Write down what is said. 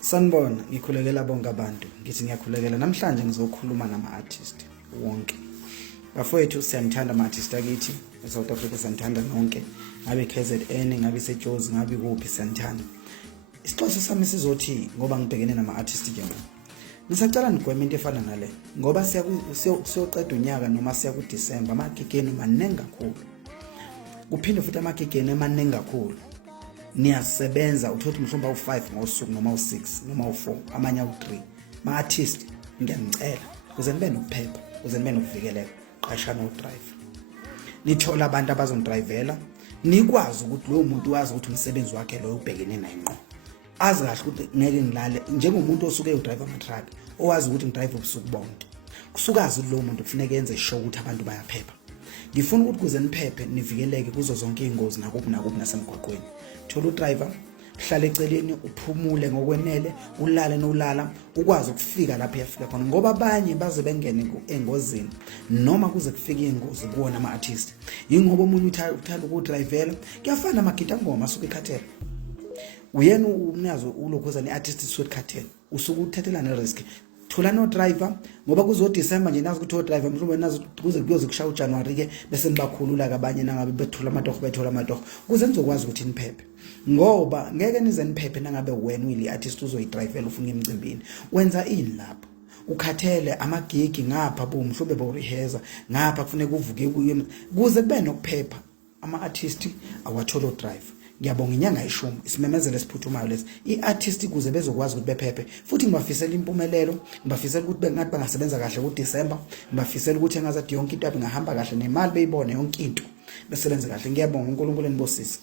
Sanibona, ngikhulekela bonke abantu. Ngithi ngiyakhulekela namhlanje ngizokhuluma nama-artist wonke. Bafowethu siyanithanda ama-artist akithi, eSouth Africa siyanithanda nonke. Ngabe KZN, ngabe seJozi, ngabe kuphi siyanithanda. Isixhosa sami sizothi ngoba ngibhekene nama-artist nje ngoba. Ngisacela nigweme into efana nale. Ngoba siyoqeda unyaka noma siya kuDisemba, amagigeni maningi kakhulu. Kuphinde futhi amagigeni emaningi kakhulu. Niyasebenza uthothi mhlawumbe u5 ngosuku noma u6 noma u4 amanye u3 ma-artist ngiyanicela ukuze nibe nokuphepha ukuze nibe nokuvikeleka qashana udriver nithola abantu abazondrivela nikwazi ukuthi lo muntu wazi ukuthi umsebenzi wakhe lo ubhekene naye ngqo azi kahle ukuthi ngeke ngilale njengomuntu osuke udriver ama-truck owazi ukuthi ngidrive ubusuku bonke kusukazi lo muntu kufanele enze sure ukuthi abantu bayaphepha. Ngifuna ukuthi kuze niphephe nivikeleke kuzo zonke ingozi nakuphi nasemgwaqweni. Thola udriver, hlala eceleni uphumule ngokwenele, ulale nolala, ukwazi ukufika lapho uyafika khona ngoba abanye baze bengene engozini noma kuze kufike ingozi kuwona ama-artist. Yingoba umunye uthanda ukudrivela, kuyafana amagita ngoma asuke ekhathele. Uyena umnyazo ulokhuza ne-artist suke ekhathele. Usuke uthathela ne-risk. Thola no driver ngoba kuzo December nje nazi ukuthi o driver mhlawumbe nazi kuze kuyoze kushaya uJanuary ke bese nibakhulula kabanye nangabe bethola amatoho kuze nizokwazi ukuthi niphephe ngoba ngeke nize niphephe nangabe wena uyili artist uzoyidrivela ufuna emcimbini wenza ini lapho ukhathele amagigi ngapha mhlawumbe bo rehearsa ngapha kufanele kuvuke kuze kube nokuphepha ama-artist awathola o driver. Ngiyabonga inyanga ishumi isimemezelo esiphuthumayo lesi i-artist kuze bezokwazi ukuthi bephephe futhi ngibafisela impumelelo ngibafisela ukuthi bengathi bangasebenza kahle kuDisemba ngibafisela ukuthi engazathi yonke into yabo ingahamba kahle nemali beyibone yonke into besebenze kahle. Ngiyabonga uNkulunkulu enibusise.